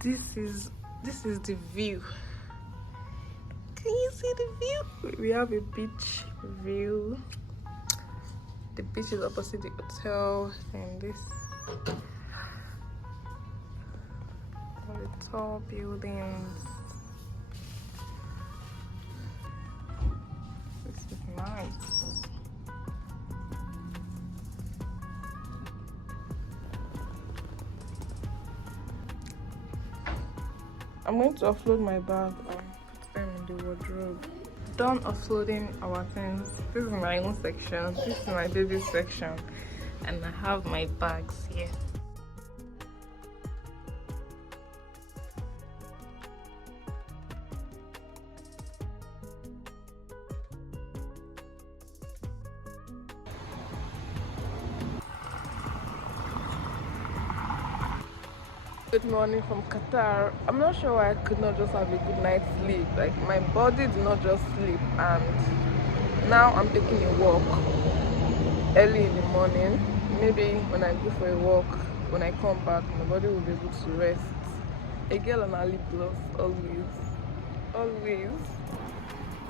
This is the view. Can you see the view? We have a beach view. The beach is opposite the hotel, and this the tall buildings. This is nice. I'm going to offload my bag and put them in the wardrobe. Done offloading our things. This is my own section. This is my baby section. And I have my bags here. Good morning from Qatar. I'm not sure why I could not just have a good night's sleep. Like, my body did not just sleep, and now I'm taking a walk early in the morning. Maybe when I go for a walk, when I come back, my body will be able to rest. A girl on her lip gloss, always.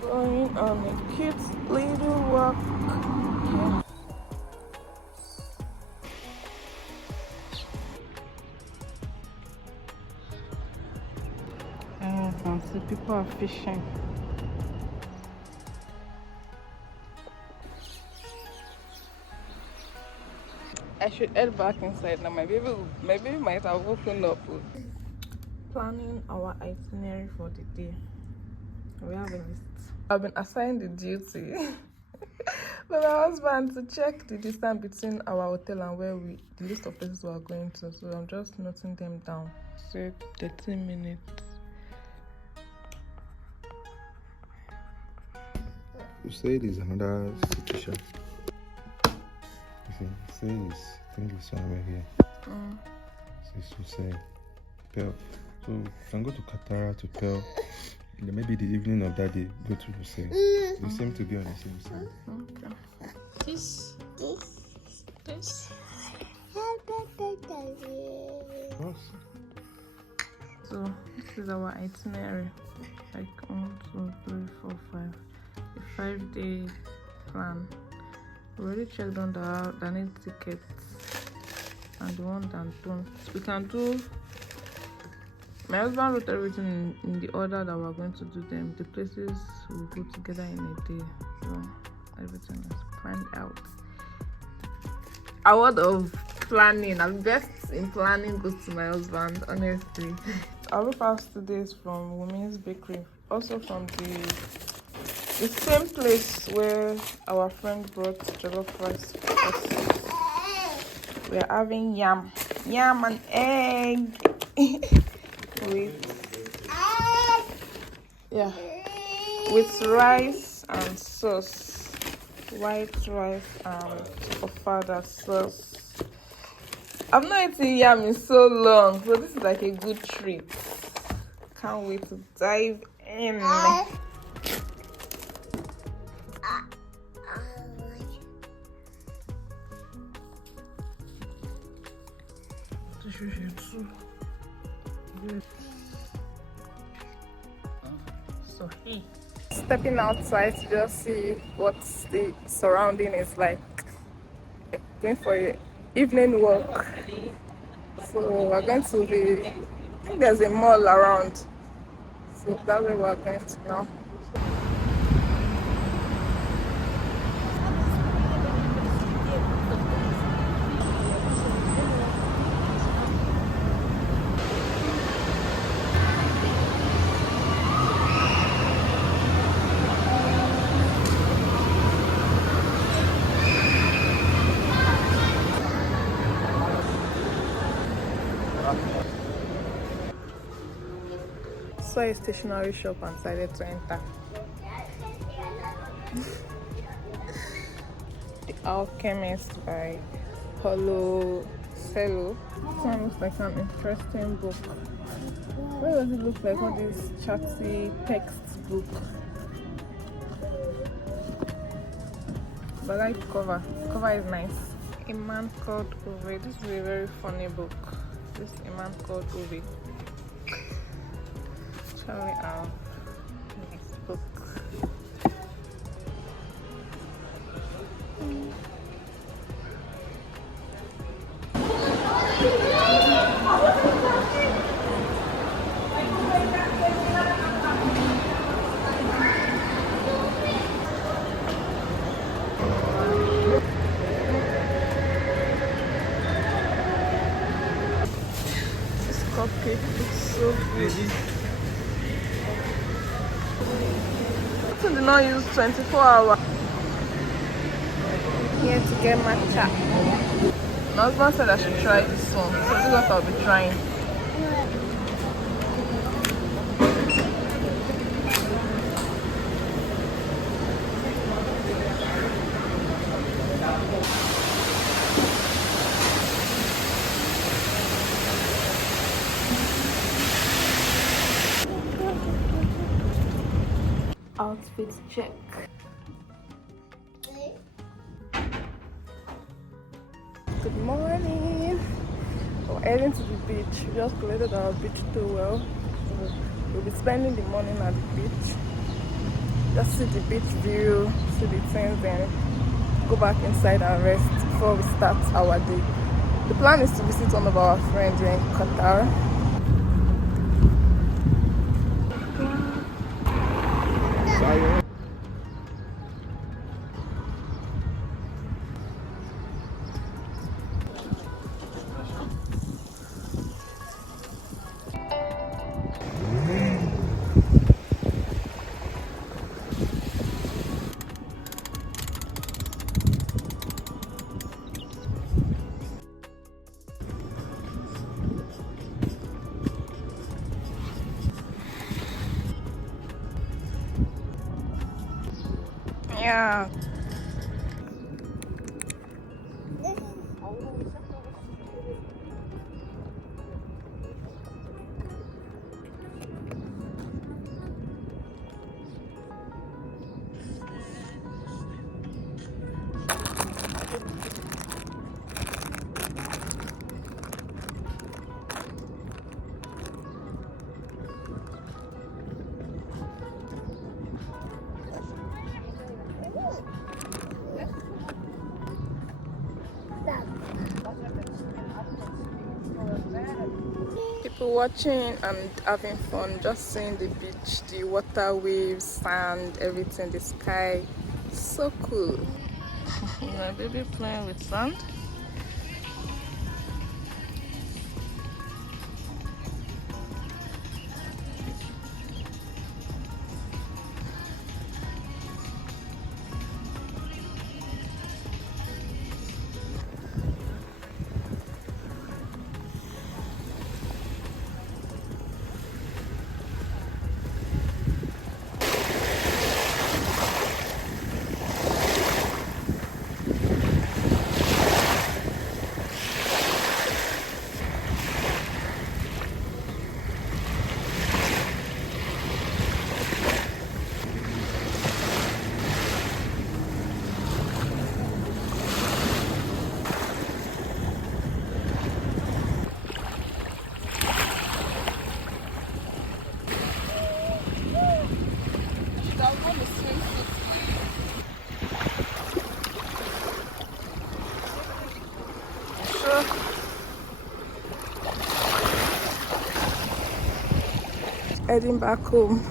Going on a cute little walk. So people are fishing. I should head back inside now. My baby might have woken up. Planning our itinerary for the day. We have a list. I've been assigned the duty by my husband to check the distance between our hotel and where the list of places we are going to. So I'm just noting them down. So 13 minutes. You say it is another situation. You say it's, I think it's somewhere here. So it's to say Pearl. So you can go to Qatar to Pearl. And then maybe the evening of that day, go to Hussein. You seem to be on the same side. Okay. This. So this is our itinerary. Like 1, 2, 3, 4, 5. A 5-day plan. We already checked on the need tickets and the one that don't. We can do. My husband wrote everything in the order that we're going to do them. The places will go together in a day. So everything is planned out. Award of planning. I'm best in planning goes to my husband, honestly. Our breakfast today is from Women's Bakery. Also from the same place where our friend brought jollof rice for us. We are having yam and egg with rice and sauce, white rice and ofada sauce. I've not eaten yam in so long, so this is like a good treat. Can't wait to dive in. So hey, stepping outside to just see what the surrounding is like. Going for an evening walk. So we're going to I think there's a mall around. So that's where we're going to now. Saw a stationery shop and decided to enter. The Alchemist by Paulo Coelho. This one looks like an interesting book. Why does it look like all this chatty textbook? But I like the cover. The cover is nice. A Man Called Ove. This is a very funny book. This is A Man Called Ove. actually have this book. This cupcake looks so good. I did not use 24 hours. Here to get matcha. My husband said I should try this one, so this is what I'll be trying. Outfit check. Good morning. We're heading to the beach. We just collected our beach towel. So we'll be spending the morning at the beach. Just see the beach view, see the things, then go back inside and rest before we start our day. The plan is to visit one of our friends here in Qatar. Yeah. People watching and having fun, just seeing the beach, the water, waves, sand, everything, the sky. So cool. My baby playing with sand. Heading back home.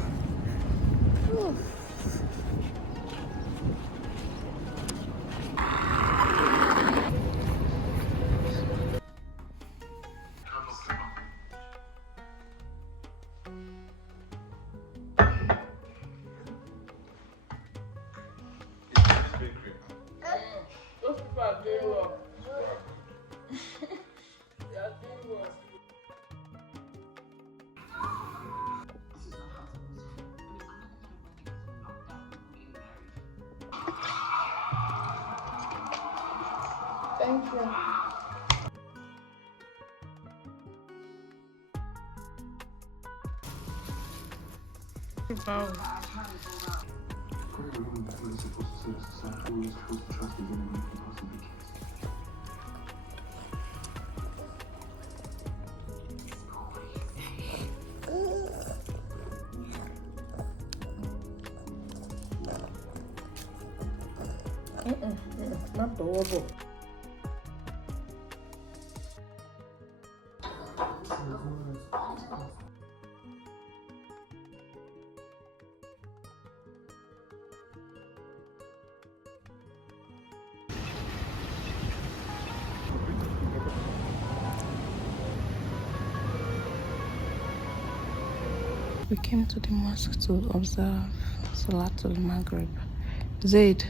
Those people are doing well. They are doing well. Thank you. Wow. Not the wobble. We came to the mosque to observe Salatul Maghrib. Zaid.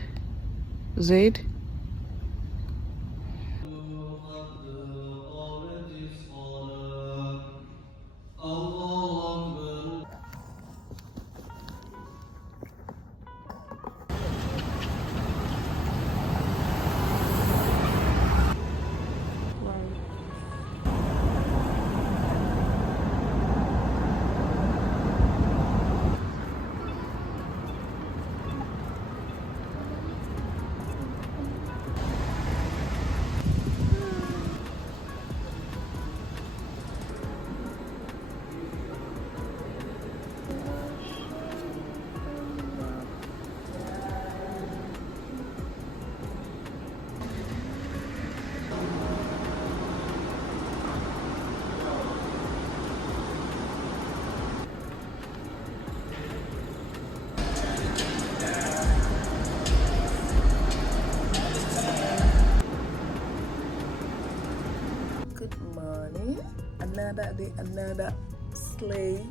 Good morning. Another day, another slay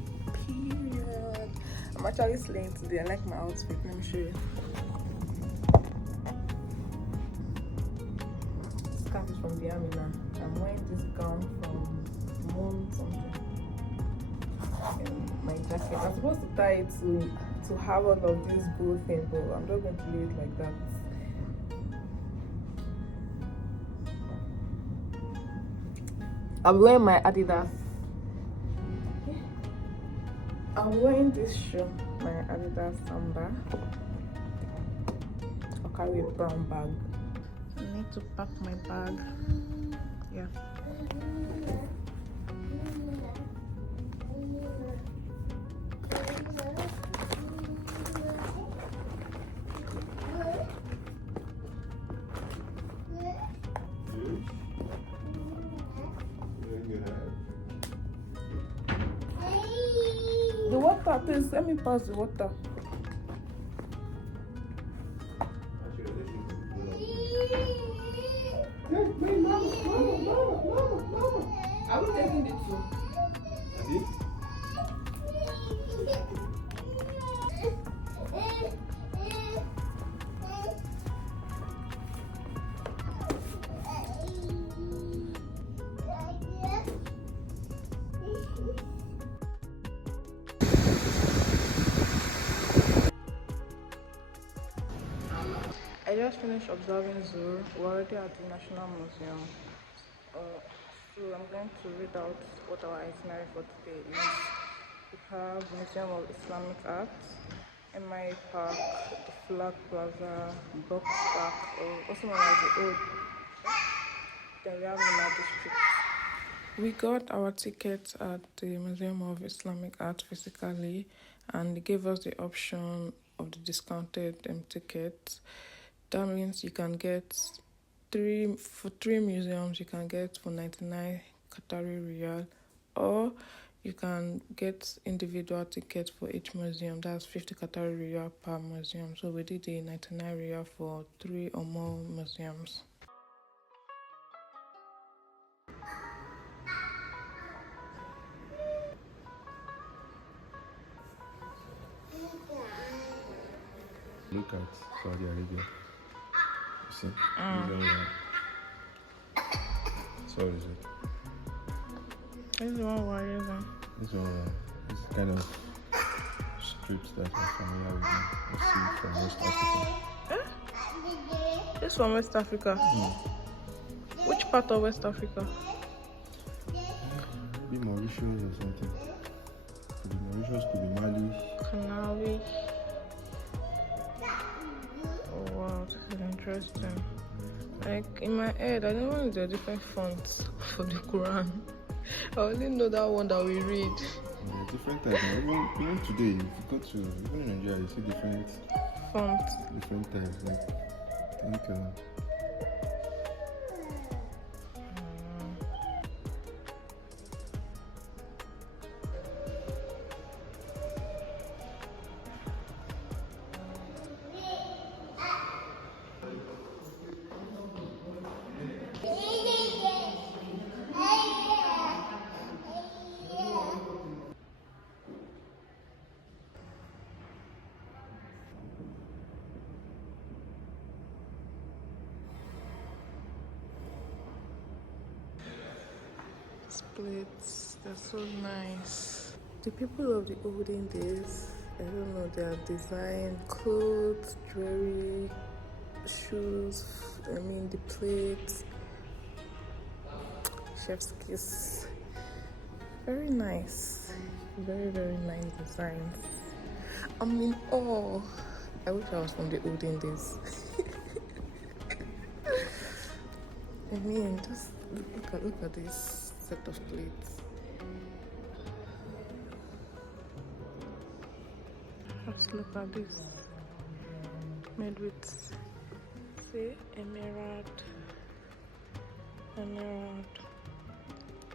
period. I'm actually slaying today. I like my outfit. Let me show you. This cap is from the Mina. I'm wearing this gown from Moon something. And my jacket. I'm supposed to tie it to have all of this gold thing, but I'm not going to leave it like that. I'm wearing my Adidas. I'm wearing this shoe, my Adidas Samba. I'll carry a brown bag. I need to pack my bag. Yeah. The water, please let me pass the water. Mama. Are we taking the two? I just finished observing Zoo. We're already at the National Museum. So I'm going to read out what our itinerary for today is. We have Museum of Islamic Art, MI Park, the Flag Plaza, Box Park, or also known as the Old. Then we have Mina District. We got our tickets at the Museum of Islamic Art physically, and they gave us the option of the discounted tickets. That means you can get three museums. You can get for 99 Qatari Riyal, or you can get individual tickets for each museum. That's 50 Qatari Riyal per museum. So we did the 99 Riyal for 3 or more museums. Look at Saudi Arabia. You see? So what is it? This is one we're using. This one is kind of strips that I'm familiar with. You see from West Africa. This from West Africa. Which part of West Africa? Maybe Mauritius or something. Could be Mauritius, could be Mali. Canaries. Oh wow, this is interesting. Like in my head, I don't know the different fonts for the Quran. I only know that one that we read. There are different types. Even today, if you go to even in Nigeria, you see different fonts. Different types. Like Thank you. Plates, they're so nice. The people of the olden days, I don't know, their design, clothes, jewelry, shoes, the plates, chef's kiss. Very nice. Very, very nice designs. I'm in awe. I wish I was from the olden days. Just look at this set of plates. Let's look at this. Made with, say, emerald,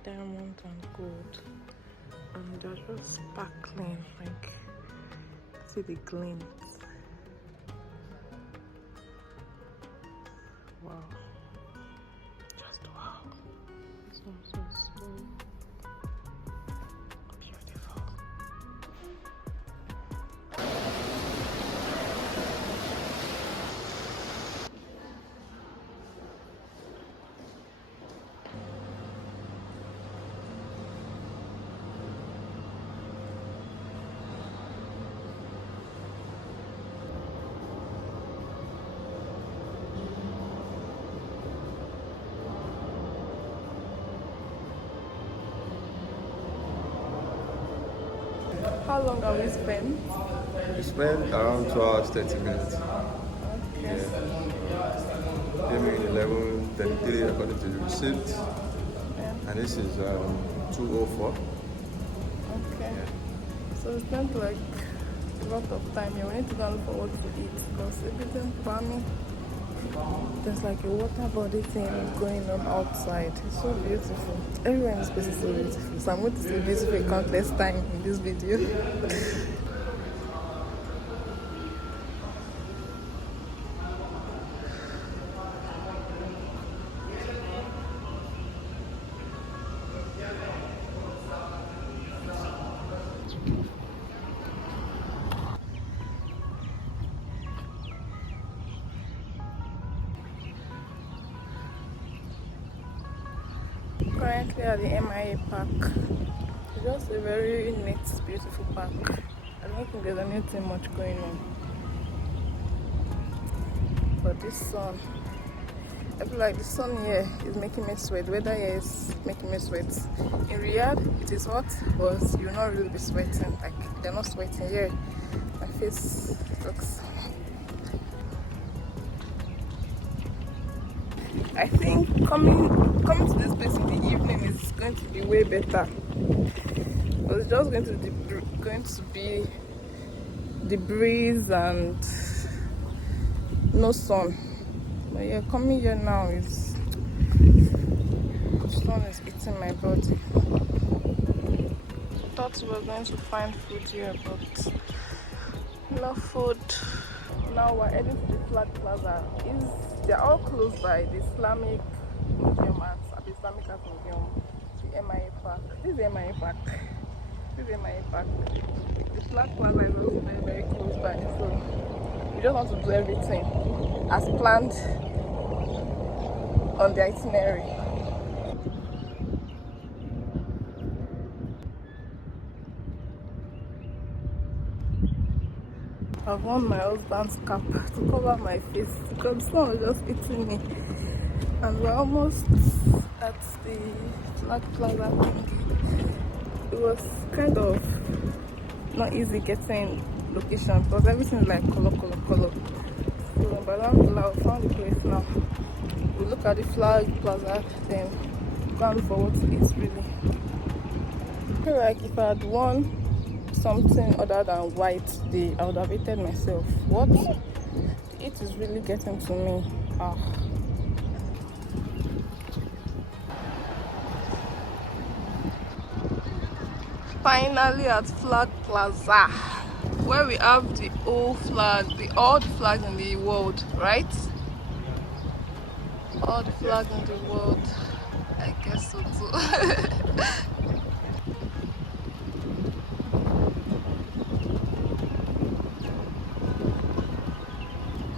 diamond and gold. And they're just sparkling, like, see the glint. Wow. Just wow. So beautiful. How long have we spent? We spent around 2 hours 30 minutes. Okay. Yeah. Came in 11:33 according to the receipt. Yeah. And this is 2:04. Okay. Yeah. So we spent like a lot of time here. We need to go and look for what to eat because everything farming. There's like a water body thing going on outside. It's so beautiful. Everywhere in this place is so beautiful. So I'm going to say beautiful countless times in this video. Currently at the MIA Park. It's just a very neat, beautiful park. I don't think there's anything much going on. But this sun, I feel like the sun here is making me sweat. The weather here is making me sweat. In Riyadh, it is hot, but you'll not really be sweating. Like, they're not sweating here. My face looks... I think coming to this place in the evening is going to be way better. But it's just going to be the breeze and no sun. But yeah, coming here now is the sun is eating my body. I thought we were going to find food here, but no food. Now we're heading to the Flag Plaza. They're all closed by the Islamic Museum at the Islamic Art Museum, the MIA Park. This is the MIA Park. This is the MIA Park. The Flag Plaza is also very, very close by, so we just want to do everything as planned on the itinerary. I've worn my husband's cap to cover my face because the sun was just eating me. And we're almost at the Flag Plaza thing. It was kind of not easy getting location because everything is like color. So by now we found the place now. We look at the Flag Plaza, then go and look for what to eat really. I feel like if I had worn something other than white today, I would have hated myself. What? The It is really getting to me. Ah. Finally at Flag Plaza, where we have the old flag, all the flags in the world, right? All the flags in the world. I guess so too.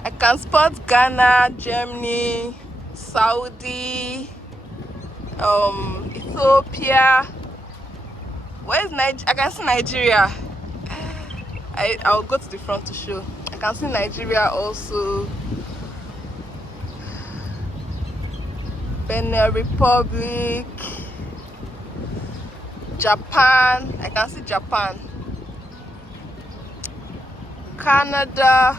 I can spot Ghana, Germany, Saudi, Ethiopia. Where's Nigeria? I can see Nigeria. I'll go to the front to show. I can see Nigeria also. Benin Republic, Japan. I can see Japan. Canada.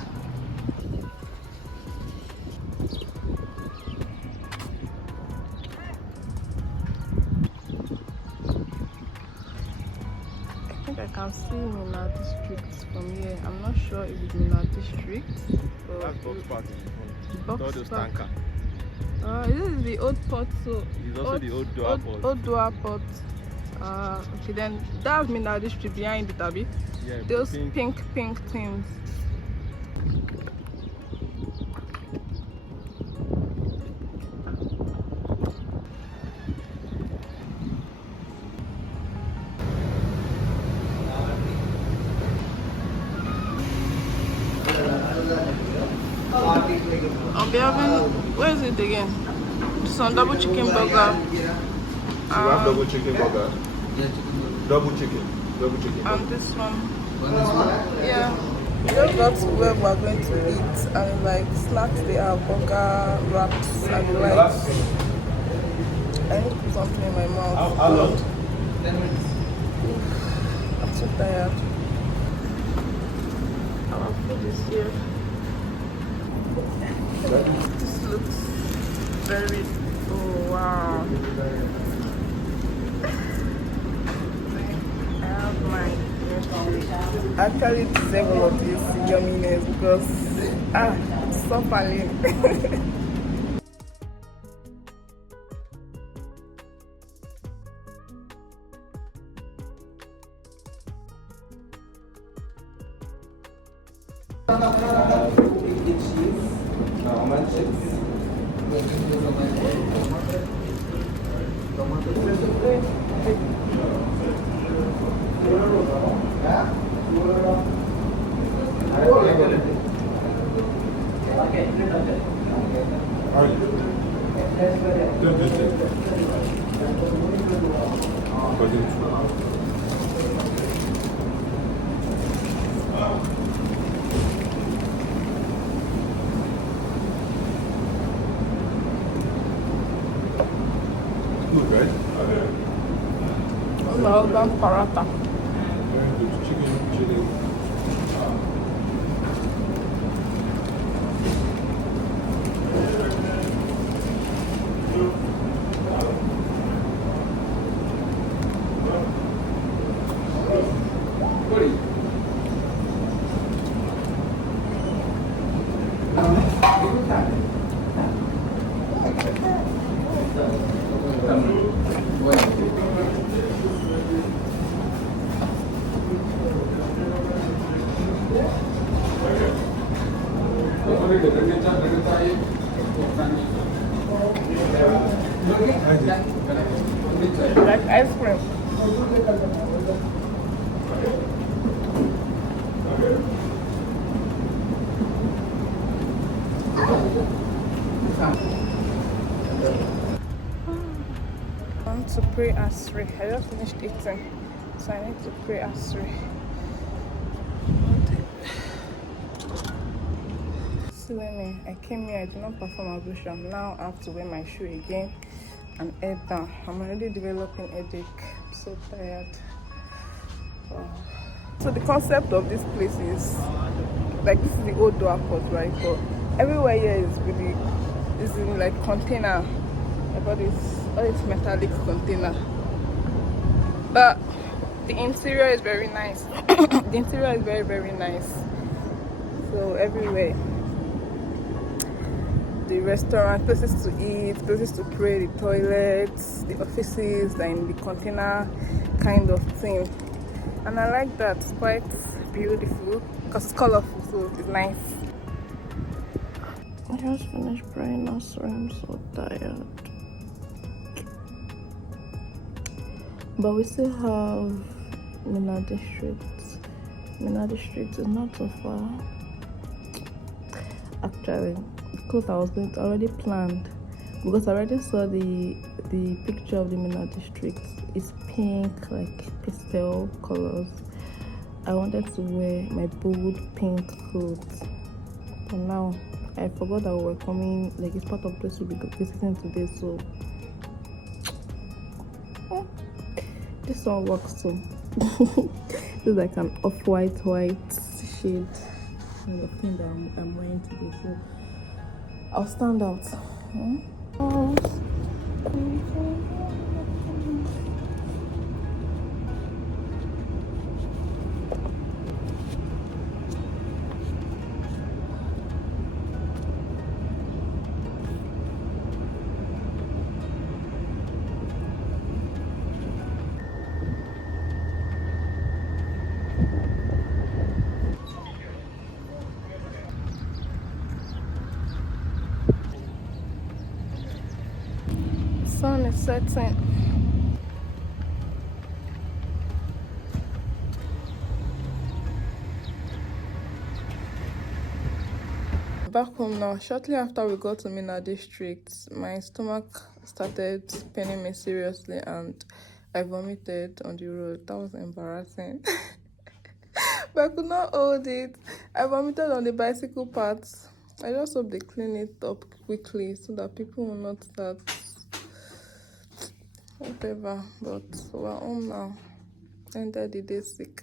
I can see Mina District from here. I'm not sure if it's Mina District. That's box park. Box park. This is the old port, so it's also the old Doha Port. Old Doha Port. Okay, then that's Mina District behind it, Abby. Yeah, those pink things. I'll be having, where is it again? Some double chicken burger. You have double chicken burger. Double chicken. And this one. Yeah. We just got to where we're going to eat, and like snacks they have burger, wraps, and the likes. I need to put something in my mouth. How long? 10 minutes. I'm so tired. Our food is here. This looks very, oh wow. I have mine. I actually deserve all of this yumminess because it's so funny. Good, right? Well done, paratha. Very good. Chicken, chili. Like ice cream. I want to pray Asri. I just finished eating, so I need to pray Asri. See, I came here, I did not perform ablution. Now I have to wear my shoe again and head down. I'm already developing headache. I'm so tired. So the concept of this place is like, this is the old Doha Port, right? But everywhere here is in like container. About all this metallic container. But the interior is very nice. The interior is very, very nice. So everywhere restaurants, places to eat, places to pray, the toilets, the offices, are in the container kind of thing. And I like that. It's quite beautiful because it's colorful, so it's nice. I just finished praying now, so I'm so tired. But we still have Mina District. Mina District is not so far. Actually, because I was going to already planned, because I already saw the picture of the Mina District. It's pink, like pastel colors. I wanted to wear my bold pink clothes, but now I forgot that we were coming. Like, it's part of this we'll be visiting today, so this one works too. This is like an off-white shade kind of thing that I'm wearing today, so I'll stand out. Sun is setting. Back home now. Shortly after we got to Mina District, my stomach started paining me seriously and I vomited on the road. That was embarrassing. But I could not hold it. I vomited on the bicycle parts. I just hope they clean it up quickly so that people will not start whatever. But we're home now. Ended the day sick.